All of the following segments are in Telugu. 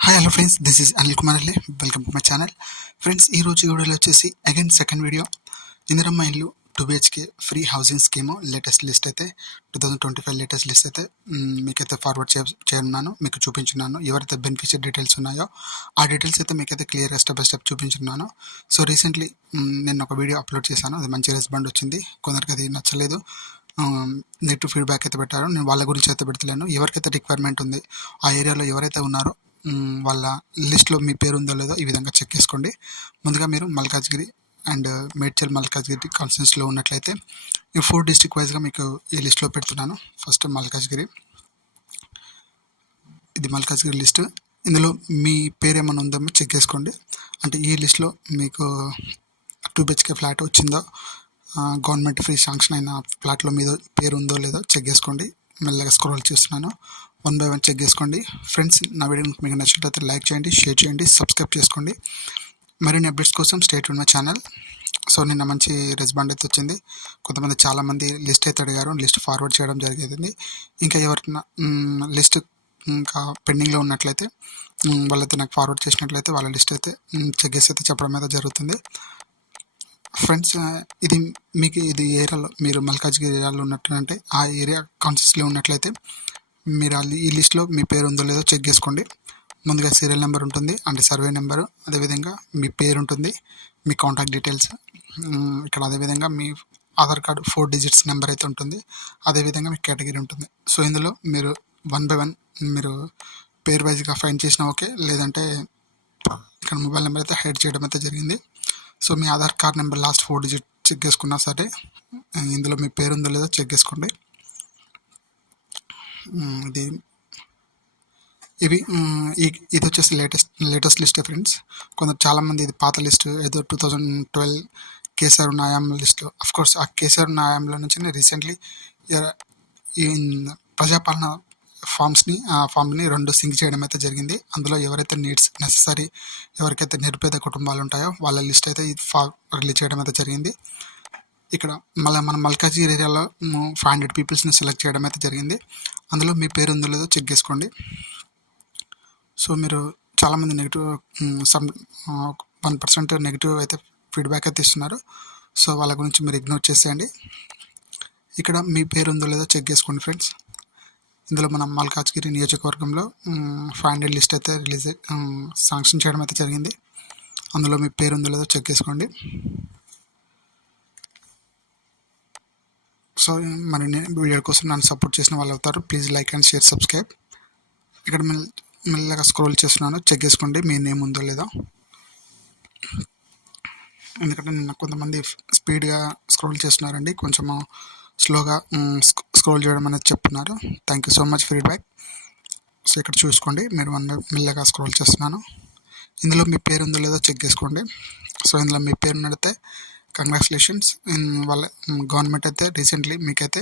Hi hello friends, this is Anil Kumar Alle. Welcome to my channel. Friends, ఈ రోజు వీడియోలో వచ్చేసి అగైన్ సెకండ్ వీడియో ఇందిరమ్మ ఇల్లు 2BHK free housing scheme latest list అయితే 2025 లేటెస్ట్ లిస్ట్ అయితే మీకైతే ఫార్వర్డ్ చేయనున్నాను, మీకు చూపించున్నాను. ఎవరైతే బెనిఫిషియర్ డీటెయిల్స్ ఉన్నాయో ఆ డీటెయిల్స్ అయితే మీకైతే క్లియర్గా స్టెప్ బై స్టెప్ చూపించున్నాను. సో రీసెంట్లీ నేను ఒక వీడియో అప్లోడ్ చేశాను, అది మంచి రెస్పాండ్ వచ్చింది. కొందరికి అది నచ్చలేదు, నెగిటివ్ ఫీడ్బ్యాక్ అయితే పెట్టారు. నేను వాళ్ళ గురించి అయితే పెడతలేను. ఎవరికైతే రిక్వైర్మెంట్ ఉంది, ఆ ఏరియాలో ఎవరైతే ఉన్నారో వాళ్ళ లిస్ట్లో మీ పేరు ఉందో లేదో ఈ విధంగా చెక్ చేసుకోండి. ముందుగా మీరు మల్కాజ్గిరి అండ్ మేడ్చల్ మల్కాజ్గిరి కాన్స్టిట్యూన్సీలో ఉన్నట్లయితే ఈ 4 డిస్ట్రిక్ట్ వైజ్గా మీకు ఈ లిస్ట్లో పెడుతున్నాను. ఫస్ట్ మల్కాజ్గిరి, ఇది మల్కాజ్గిరి లిస్ట్. ఇందులో మీ పేరు ఏమైనా ఉందో చెక్ చేసుకోండి. అంటే ఈ లిస్ట్లో మీకు 2BHK ఫ్లాట్ వచ్చిందో, గవర్నమెంట్ ఫ్రీ శాంక్షన్ అయిన ఫ్లాట్లో మీద పేరు ఉందో లేదో చెక్ చేసుకోండి. మెల్లగా స్క్రోల్ చేస్తున్నాను, 1 బై 1 చెక్ చేసుకోండి. ఫ్రెండ్స్, నా వీడియో మీకు నచ్చినట్లయితే లైక్ చేయండి, షేర్ చేయండి, సబ్స్క్రైబ్ చేసుకోండి. మరిన్ని అప్డేట్స్ కోసం stay tune my channel. So నిన్న మంచి రెస్పాండ్ అయితే వచ్చింది. కొంతమంది చాలామంది లిస్ట్ అయితే అడిగారు, లిస్ట్ ఫార్వర్డ్ చేయడం జరిగింది. ఇంకా ఎవరైనా లిస్ట్ ఇంకా పెండింగ్లో ఉన్నట్లయితే వాళ్ళైతే నాకు ఫార్వర్డ్ చేసినట్లయితే వాళ్ళ లిస్ట్ అయితే చెక్ చేసి అయితే చెప్పడం అయితే జరుగుతుంది. ఫ్రెండ్స్, ఇది మీకు ఇది ఏరియాలో మీరు మల్కాజ్గిరి ఏరియాలో ఉన్నట్లంటే ఆ ఏరియా కాన్స్టిట్యూన్సీలో ఉన్నట్లయితే మీరు ఈ లిస్ట్లో మీ పేరు ఉందో లేదో చెక్ చేసుకోండి. ముందుగా సీరియల్ నెంబర్ ఉంటుంది, అంటే సర్వే నెంబరు, అదేవిధంగా మీ పేరు ఉంటుంది, మీ కాంటాక్ట్ డీటెయిల్స్ ఇక్కడ, అదేవిధంగా మీ ఆధార్ కార్డు 4 డిజిట్స్ నెంబర్ అయితే ఉంటుంది, అదేవిధంగా మీ కేటగిరీ ఉంటుంది. సో ఇందులో మీరు 1 బై 1 మీరు పేరు వైజ్గా ఫైండ్ చేసినా ఓకే, లేదంటే ఇక్కడ మొబైల్ నెంబర్ అయితే హైడ్ చేయడం అయితే జరిగింది. సో మీ Aadhaar card number last 4 digit check చేసుకున్నా సరే ఇందులో మీ పేరు ఉందో లేదో చెక్ చేసుకోండి. ఇది వచ్చేసి లేటెస్ట్ లిస్ట్ ఫ్రెండ్స్. కొందరు చాలామంది ఇది పాత లిస్ట్, ఏదో 2012 కేసీఆర్ ఉన్న హయాంలో లిస్ట్లో. అఫ్కోర్స్ ఆ కేసీఆర్ ఉన్న హయాంలో నుంచి రీసెంట్లీ ఈ ప్రజాపాలన ఫామ్ని 2 సింక్ చేయడం అయితే జరిగింది. అందులో ఎవరైతే నీడ్స్ నెససరీ, ఎవరికైతే నిరుపేద కుటుంబాలు ఉంటాయో వాళ్ళ లిస్ట్ అయితే రిలీజ్ చేయడం అయితే జరిగింది. ఇక్కడ మన మల్కాజ్గిరి ఏరియాలో 500 పీపుల్స్ని సెలెక్ట్ చేయడం అయితే జరిగింది. అందులో మీ పేరు ఉందో లేదో చెక్ చేసుకోండి. సో మీరు చాలామంది నెగిటివ్ 1% నెగిటివ్ అయితే ఫీడ్బ్యాక్ అయితే ఇస్తున్నారు. సో వాళ్ళ గురించి మీరు ఇగ్నోర్ చేసేయండి. ఇక్కడ మీ పేరు ఉందో లేదో చెక్ చేసుకోండి ఫ్రెండ్స్. ఇందులో మన మల్కాజ్గిరి నియోజకవర్గంలో 500 లిస్ట్ అయితే శాంక్షన్ చేయడం అయితే జరిగింది. అందులో మీ పేరు ఉందో లేదో చెక్ చేసుకోండి. సో మరి వీడియో కోసం నన్ను సపోర్ట్ చేసిన వాళ్ళు అవుతారు. Please like and share, subscribe. ఇక్కడ మెల్లగా స్క్రోల్ చేస్తున్నాను, చెక్ చేసుకోండి మీ నేమ్ ఉందో లేదో. ఎందుకంటే నిన్న కొంతమంది స్పీడ్గా స్క్రోల్ చేస్తున్నారండి, కొంచెము స్లోగా స్క్రోల్ చేయడం అనేది చెప్తున్నారు. Thank you so much feedback. So ఇక్కడ చూసుకోండి, మీరు మెల్లగా స్క్రోల్ చేస్తున్నాను. ఇందులో మీ పేరు ఉందో లేదో చెక్ చేసుకోండి. సో ఇందులో మీ పేరు ఉన్నట్టయితే కంగ్రాచులేషన్స్, వాళ్ళ గవర్నమెంట్ అయితే రీసెంట్లీ మీకైతే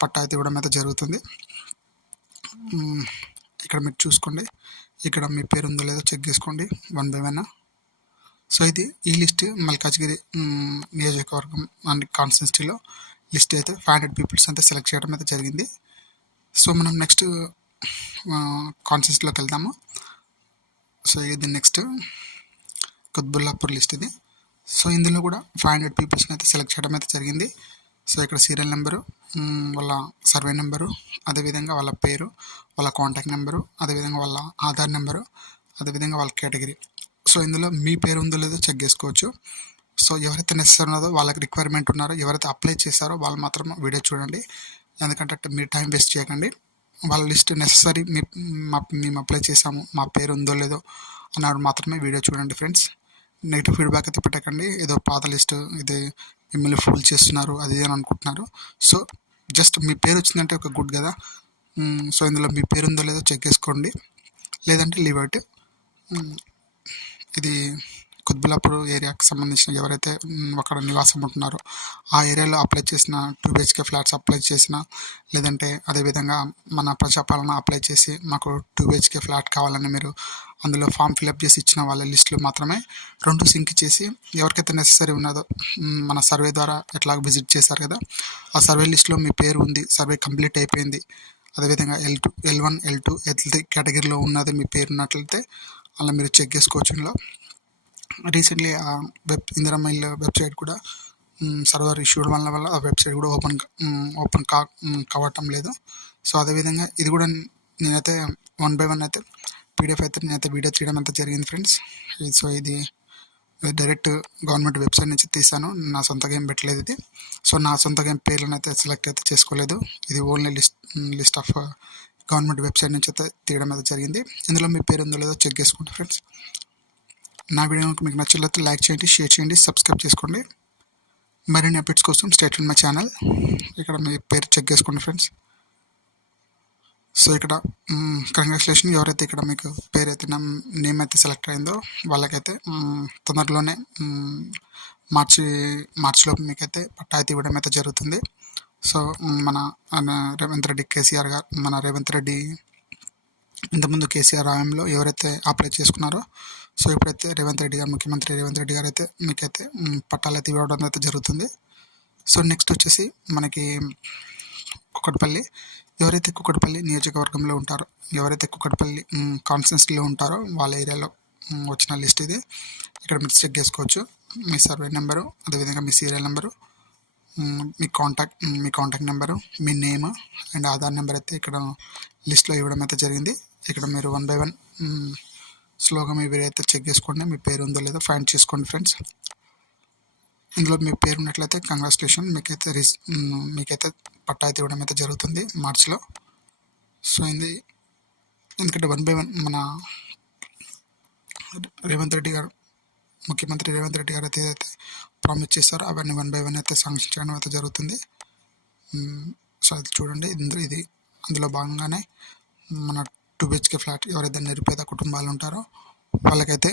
పట్టా అయితే ఇవ్వడం అయితే జరుగుతుంది. ఇక్కడ మీరు చూసుకోండి, ఇక్కడ మీ పేరు ఉందో లేదో చెక్ చేసుకోండి 1 బై 1. సో ఈ లిస్ట్ మల్కాజ్గిరి నియోజకవర్గం అండ్ కాన్స్టిట్యూన్సీలో లిస్ట్ అయితే 500 పీపుల్స్ అయితే సెలెక్ట్ చేయడం అయితే జరిగింది. సో మనం నెక్స్ట్ కాన్స్టిట్యూన్సీలోకి వెళ్దాము. సో ఇది నెక్స్ట్ కుత్బుల్లాపూర్ లిస్ట్ ఇది. సో ఇందులో కూడా 500 పీపుల్స్ని అయితే సెలెక్ట్ చేయడం అయితే జరిగింది. సో ఇక్కడ సీరియల్ నెంబరు, వాళ్ళ సర్వే నెంబరు, అదేవిధంగా వాళ్ళ పేరు, వాళ్ళ కాంటాక్ట్ నెంబరు, అదేవిధంగా వాళ్ళ ఆధార్ నెంబరు, అదేవిధంగా వాళ్ళ కేటగిరీ. సో ఇందులో మీ పేరు ఉందో లేదో చెక్ చేసుకోవచ్చు. సో ఎవరైతే నెసెసరీ ఉన్నదో, వాళ్ళకి రిక్వైర్మెంట్ ఉన్నారో, ఎవరైతే అప్లై చేశారో వాళ్ళు మాత్రం వీడియో చూడండి. ఎందుకంటే మీరు టైం వేస్ట్ చేయకండి. వాళ్ళ లిస్ట్ నెసెసరీ మేము అప్లై చేసాము, మా పేరు ఉందో లేదో అన్నారు మాత్రమే వీడియో చూడండి ఫ్రెండ్స్. నెగిటివ్ ఫీడ్బ్యాక్ అయితే పెట్టకండి, ఏదో పాత లిస్ట్ ఇది మిమ్మల్ని ఫూల్ చేస్తున్నారు అది అని అనుకుంటున్నారు. సో జస్ట్ మీ పేరు వచ్చిందంటే ఒక గుడ్ కదా. సో ఇందులో మీ పేరు ఉందో లేదో చెక్ చేసుకోండి, లేదంటే లీవ్ అవుట్. ఇది కుత్బుల్లాపూర్ ఏరియాకి సంబంధించిన ఎవరైతే అక్కడ నివాసం ఉంటున్నారో ఆ ఏరియాలో అప్లై చేసిన 2BHK ఫ్లాట్స్ అప్లై చేసిన, లేదంటే అదేవిధంగా మన ప్రజాపాలన అప్లై చేసి మాకు 2BHK ఫ్లాట్ కావాలని మీరు అందులో ఫామ్ ఫిలప్ చేసి ఇచ్చిన వాళ్ళ లిస్టులో మాత్రమే 2 సింక్ చేసి, ఎవరికైతే నెసెసరీ ఉన్నదో మన సర్వే ద్వారా ఎట్లాగో విజిట్ చేశారు కదా, ఆ సర్వే లిస్టులో మీ పేరు ఉంది, సర్వే కంప్లీట్ అయిపోయింది, అదేవిధంగా L1, L2, L3 కేటగిరీలో ఉన్నది మీ పేరు ఉన్నట్లయితే అలా మీరు చెక్ చేసుకోవచ్చు. ఇందులో రీసెంట్లీ ఆ ఇందిరమ్మ ఇల్లు వెబ్సైట్ కూడా సర్వర్ ఇష్యూడ్ వల్ల ఆ వెబ్సైట్ కూడా ఓపెన్ కావటం లేదు. సో అదేవిధంగా ఇది కూడా నేనైతే 1 by 1 అయితే పీడిఎఫ్ అయితే నేనైతే వీడియో తీయడం అయితే జరిగింది ఫ్రెండ్స్. సో ఇది డైరెక్ట్ గవర్నమెంట్ వెబ్సైట్ నుంచి తీసాను, నా సొంతగా ఏం పెట్టలేదు ఇది. సో నా సొంతగా ఏం పేర్లను అయితే సెలెక్ట్ అయితే చేసుకోలేదు, ఇది only list of government website నుంచి అయితే తీయడం అయితే జరిగింది. ఇందులో మీ పేరు ఉందో లేదో చెక్ చేసుకోండి ఫ్రెండ్స్. నా వీడియో మీకు నచ్చినట్లయితే లైక్ చేయండి, షేర్ చేయండి, సబ్స్క్రైబ్ చేసుకోండి. మరిన్ని అప్డేట్స్ కోసం స్టే ట్యూన్ మై ఛానల్. ఇక్కడ మీ పేరు చెక్ చేసుకోండి ఫ్రెండ్స్. సో ఇక్కడ కంగ్రాచులేషన్, ఎవరైతే ఇక్కడ మీకు పేరు అయితే నేమ్ అయితే సెలెక్ట్ అయిందో వాళ్ళకైతే తొందరలోనే మార్చిలోపు మీకైతే పట్టా అయితే ఇవ్వడం అయితే జరుగుతుంది. సో మన రేవంత్ రెడ్డి కేసీఆర్ గారు, మన రేవంత్ రెడ్డి ఇంతకుముందు కేసీఆర్ హయాంలో ఎవరైతే అప్లై చేసుకున్నారో, సో ఇప్పుడైతే రేవంత్ రెడ్డి గారు, ముఖ్యమంత్రి రేవంత్ రెడ్డి గారు అయితే మీకైతే పట్టాలు అయితే ఇవ్వడం అయితే జరుగుతుంది. సో నెక్స్ట్ వచ్చేసి మనకి కుక్కట్పల్లి, ఎవరైతే కుక్కట్పల్లి నియోజకవర్గంలో ఉంటారో, ఎవరైతే కుక్కట్పల్లి కాన్స్టిట్యున్సీలో ఉంటారో వాళ్ళ ఏరియాలో వచ్చిన లిస్ట్ ఇది. ఇక్కడ మీరు చెక్ చేసుకోవచ్చు. మీ సర్వే నెంబరు, అదేవిధంగా మీ సీరియల్ నెంబరు, మీ కాంటాక్ట్ నెంబరు, మీ నేమ్ అండ్ ఆధార్ నెంబర్ అయితే ఇక్కడ లిస్ట్లో ఇవ్వడం అయితే జరిగింది. ఇక్కడ మీరు 1 by 1 స్లోగా మీ అయితే చెక్ చేసుకోండి, మీ పేరు ఉందో లేదో ఫైండ్ చేసుకోండి ఫ్రెండ్స్. ఇందులో మీ పేరు ఉన్నట్లయితే కంగ్రాచులేషన్, మీకైతే పట్టా అయితే ఇవ్వడం అయితే జరుగుతుంది మార్చిలో. సో ఎందుకంటే 1 by 1 మన రేవంత్ రెడ్డి గారు, ముఖ్యమంత్రి రేవంత్ రెడ్డి గారు అయితే ఏదైతే ప్రామిస్ చేస్తారో అవన్నీ 1 by 1 అయితే శాంక్షన్ చేయడం అయితే జరుగుతుంది. సో అది చూడండి, ఇది అందులో భాగంగానే మన 2 BHK ఫ్లాట్ ఎవరైతే నిరుపేద కుటుంబాలు ఉంటారో వాళ్ళకైతే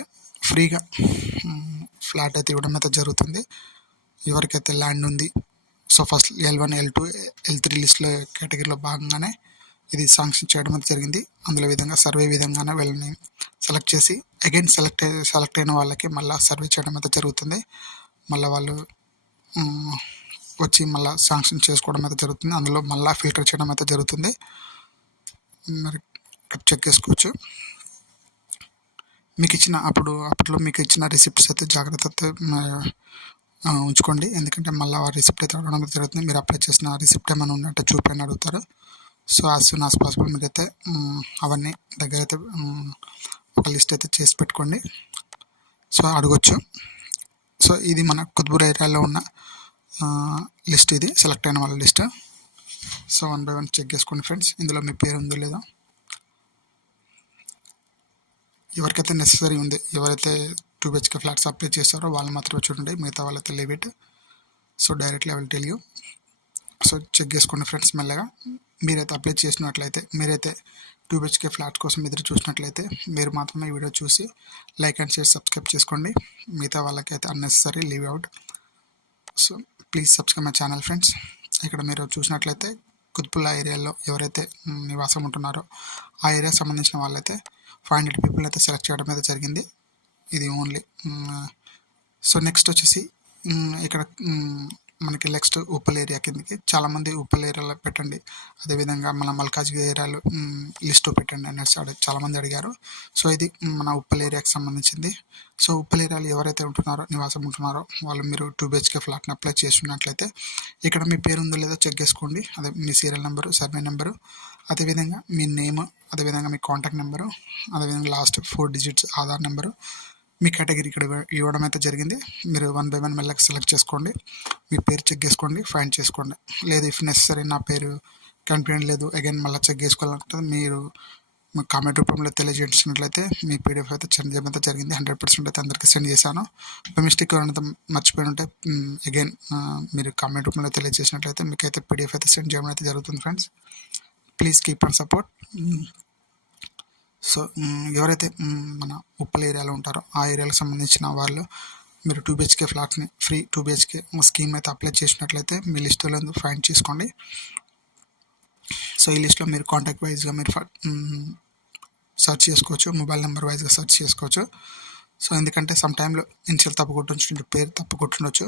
ఫ్రీగా ఫ్లాట్ అయితే ఇవ్వడం అయితే జరుగుతుంది. ఎవరికైతే ల్యాండ్ ఉంది, so first L1, L2, L3 లిస్ట్లో కేటగిరీలో భాగంగానే ఇది శాంక్షన్ చేయడం అయితే జరిగింది. అందులో విధంగా సర్వే విధంగానే వీళ్ళని సెలెక్ట్ చేసి అగైన్ సెలెక్ట్ అయిన వాళ్ళకి మళ్ళీ సర్వే చేయడం అయితే జరుగుతుంది. మళ్ళీ వాళ్ళు వచ్చి మళ్ళీ శాంక్షన్ చేసుకోవడం అయితే జరుగుతుంది. అందులో మళ్ళీ ఫిల్టర్ చేయడం అయితే జరుగుతుంది. మరి చెక్ చేసుకోవచ్చు. మీకు ఇచ్చిన అప్పట్లో మీకు ఇచ్చిన రిసిప్ట్స్ అయితే జాగ్రత్త ఉంచుకోండి, ఎందుకంటే మళ్ళీ ఆ రిసిప్ట్ అయితే అడగడం జరుగుతుంది. మీరు అప్లై చేసిన రిసిప్ట్ ఏమైనా ఉన్నట్టు చూపని అడుగుతారు. So as soon as possible మీరైతే అవన్నీ దగ్గర అయితే ఒక లిస్ట్ అయితే చేసి పెట్టుకోండి. సో అడగొచ్చు. సో ఇది మన కుత్బూర్ ఏరియాలో ఉన్న లిస్ట్, ఇది సెలెక్ట్ అయిన వాళ్ళ లిస్ట్. సో 1 by 1 చెక్ చేసుకోండి ఫ్రెండ్స్, ఇందులో మీ పేరు ఉందో లేదో. ఎవరికైతే నెససరీ ఉంది, ఎవరైతే 2 BHK ఫ్లాట్స్ అప్లై చేస్తారో వాళ్ళు మాత్రమే చూడండి, మిగతా వాళ్ళైతే leave it. So directly I will tell you. So check చేసుకోండి ఫ్రెండ్స్ మెల్లగా. మీరైతే అప్లై చేసినట్లయితే, మీరైతే 2 BHK ఫ్లాట్ కోసం ఎదురు చూసినట్లయితే మీరు మాత్రమే ఈ వీడియో చూసి లైక్ అండ్ షేర్ సబ్స్క్రైబ్ చేసుకోండి. మిగతా వాళ్ళకైతే unnecessary leave out. So please subscribe my channel friends. ఇక్కడ మీరు చూసినట్లయితే కుత్బుల్లా ఏరియాలో ఎవరైతే నివాసం ఉంటున్నారో ఆ ఏరియా సంబంధించిన వాళ్ళైతే 500 పీపుల్ అయితే సెలెక్ట్ చేయడం అయితే జరిగింది. ఇది ఓన్లీ. సో నెక్స్ట్ వచ్చేసి ఇక్కడ మనకి నెక్స్ట్ ఉప్పల్ ఏరియా కిందకి చాలామంది ఉప్పల్ ఏరియాలో పెట్టండి, అదేవిధంగా మన మల్కాజ్గిరి ఏరియాలో లిస్టు పెట్టండి అనేసి చాలామంది అడిగారు. సో ఇది మన ఉప్పల్ ఏరియాకి సంబంధించింది. సో ఉప్పల్ ఏరియాలో ఎవరైతే నివాసం ఉంటున్నారో వాళ్ళు మీరు 2 BHK ఫ్లాట్ని అప్లై చేస్తున్నట్లయితే ఇక్కడ మీ పేరు ఉందో లేదో చెక్ చేసుకోండి. అదే మీ సీరియల్ నెంబరు, సర్వే నెంబరు, అదేవిధంగా మీ నేమ్, అదేవిధంగా మీ కాంటాక్ట్ నెంబరు, అదేవిధంగా లాస్ట్ 4 digits ఆధార్ నెంబరు, మీ కేటగిరీ ఇక్కడ ఇవ్వడం అయితే జరిగింది. మీరు 1 by 1 మెల్లగా సెలెక్ట్ చేసుకోండి, మీ పేరు చెక్ చేసుకోండి, ఫైండ్ చేసుకోండి. లేదు ఇఫ్ నెసరీ నా పేరు కన్ఫిడెంట్ లేదు అగైన్ మళ్ళీ చెక్ చేసుకోవాలంటే మీరు కామెంట్ రూపంలో తెలియజేసినట్లయితే మీ పీడిఎఫ్ అయితే సెండ్ చేయడం అయితే జరిగింది. 100% అయితే అందరికీ సెండ్ చేశాను. మిస్టేక్ ఏమైనా మర్చిపోయి ఉంటే అగైన్ మీరు కామెంట్ రూపంలో తెలియజేసినట్లయితే మీకైతే పీడిఎఫ్ అయితే సెండ్ చేయడం అయితే జరుగుతుంది friends. Please keep on support. So ఎవరైతే మన ఉప్పల్ ఏరియాలో ఉంటారో ఆ ఏరియాలకు సంబంధించిన వాళ్ళు మీరు 2 BHK ఫ్లాట్ని ఫ్రీ 2 BHK స్కీమ్ అయితే అప్లై చేసినట్లయితే మీ లిస్టులో ఫైండ్ చేసుకోండి. సో ఈ లిస్ట్లో మీరు కాంటాక్ట్ వైజ్గా మీరు సెర్చ్ చేసుకోవచ్చు, మొబైల్ నెంబర్ వైజ్గా సెర్చ్ చేసుకోవచ్చు. సో ఎందుకంటే సమ్ టైంలో ఇనిషియల్ తప్పు కొట్టుండొచ్చు, పేరు తప్పు కొట్టుండొచ్చు,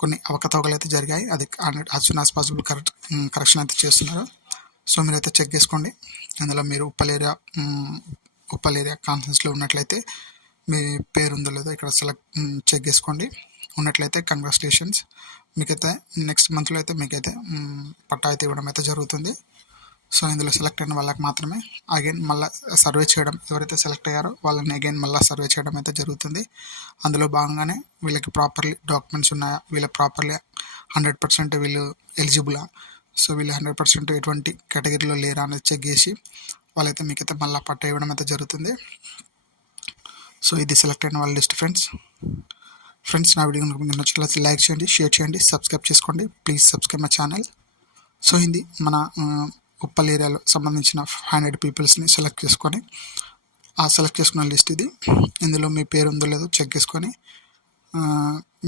కొన్ని అవకతవకలు అయితే జరిగాయి. అది as soon as possible correction అయితే చేస్తున్నారు. సో మీరైతే చెక్ చేసుకోండి. అందులో మీరు ఉప్పల్ ఏరియా కాన్ఫరెన్స్లో ఉన్నట్లయితే మీ పేరు ఉందో లేదో ఇక్కడ చెక్ చేసుకోండి. ఉన్నట్లయితే కంగ్రాచులేషన్స్, మీకైతే నెక్స్ట్ మంత్లో అయితే మీకైతే పట్టా అయితే ఇవ్వడం అయితే జరుగుతుంది. సో ఇందులో సెలెక్ట్ అయిన వాళ్ళకి మాత్రమే అగైన్ మళ్ళీ సర్వే చేయడం, ఎవరైతే సెలెక్ట్ అయ్యారో వాళ్ళని అగైన్ మళ్ళీ సర్వే చేయడం అయితే జరుగుతుంది. అందులో భాగంగానే వీళ్ళకి ప్రాపర్లీ డాక్యుమెంట్స్ ఉన్నాయా, వీళ్ళ ప్రాపర్లీ 100% వీళ్ళు ఎలిజిబులా, సో వీళ్ళు 100% ఎటువంటి కేటగిరీలో లేరా అనేది చెక్ చేసి వాళ్ళైతే మీకైతే మళ్ళీ పట్టా ఇవ్వడం అయితే జరుగుతుంది. సో ఇది సెలెక్ట్ అయిన వాళ్ళ లిస్ట్ ఫ్రెండ్స్. నా వీడియో మీకు నచ్చినట్లయితే లైక్ చేయండి, షేర్ చేయండి, సబ్స్క్రైబ్ చేసుకోండి. Please subscribe my channel. So ఇది మన ఉప్పల్ ఏరియాలో సంబంధించిన 500 పీపుల్స్ని సెలెక్ట్ చేసుకొని సెలెక్ట్ చేసుకున్న లిస్ట్ ఇది. ఇందులో మీ పేరు ఉందో లేదో చెక్ చేసుకొని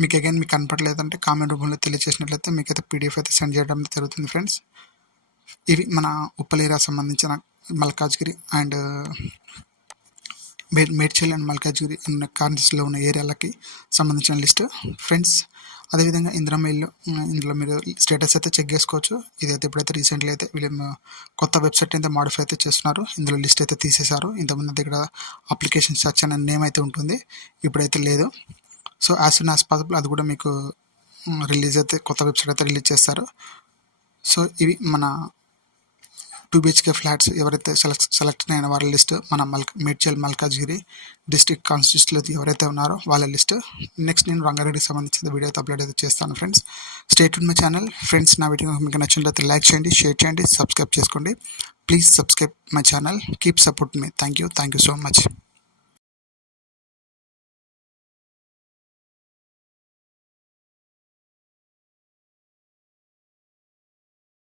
మీకు అగైన్ మీకు కనపడలేదంటే కామెంట్ రూపంలో తెలియజేసినట్లయితే మీకైతే పీడిఎఫ్ అయితే సెండ్ చేయడం జరుగుతుంది ఫ్రెండ్స్. ఇవి మన ఉప్పల్ ఏరియా సంబంధించిన మల్కాజ్గిరి అండ్ మేడ్చల్ అండ్ మల్కాజ్గిరి అన్న కాన్స్టిట్యూన్సీలో ఉన్న ఏరియాలకి సంబంధించిన లిస్ట్ ఫ్రెండ్స్. అదేవిధంగా ఇందులో మీరు స్టేటస్ అయితే చెక్ చేసుకోవచ్చు. ఇదైతే ఇప్పుడైతే రీసెంట్లీ అయితే వీళ్ళు కొత్త వెబ్సైట్ అయితే మాడిఫై అయితే చేస్తున్నారు. ఇందులో లిస్ట్ అయితే తీసేశారు. ఇంతకుముందు అయితే ఇక్కడ అప్లికేషన్ సర్చ్ అనే నేమ్ అయితే ఉంటుంది, ఇప్పుడైతే లేదు. So as soon as possible అది కూడా మీకు రిలీజ్ అయితే కొత్త వెబ్సైట్ అయితే రిలీజ్ చేస్తారు. సో ఇవి మన 2 BHK ఫ్లాట్స్ ఎవరైతే సెలెక్ట్ అయిన వాళ్ళ లిస్ట్ మన మేడ్చల్ మల్కాజ్గిరి డిస్ట్రిక్ట్ కాన్స్టిట్యూన్సీలో ఎవరైతే ఉన్నారో వాళ్ళ లిస్ట్. నెక్స్ట్ నేను రంగారెడ్డికి సంబంధించిన వీడియో అయితే అప్లోడ్ అయితే చేస్తాను friends. Stay tune my channel friends. నా వీడియో మీకు నచ్చినట్లయితే లైక్ చేయండి, షేర్ చేయండి, సబ్స్క్రైబ్ చేసుకోండి. Please subscribe my channel, keep support me. Thank you so much.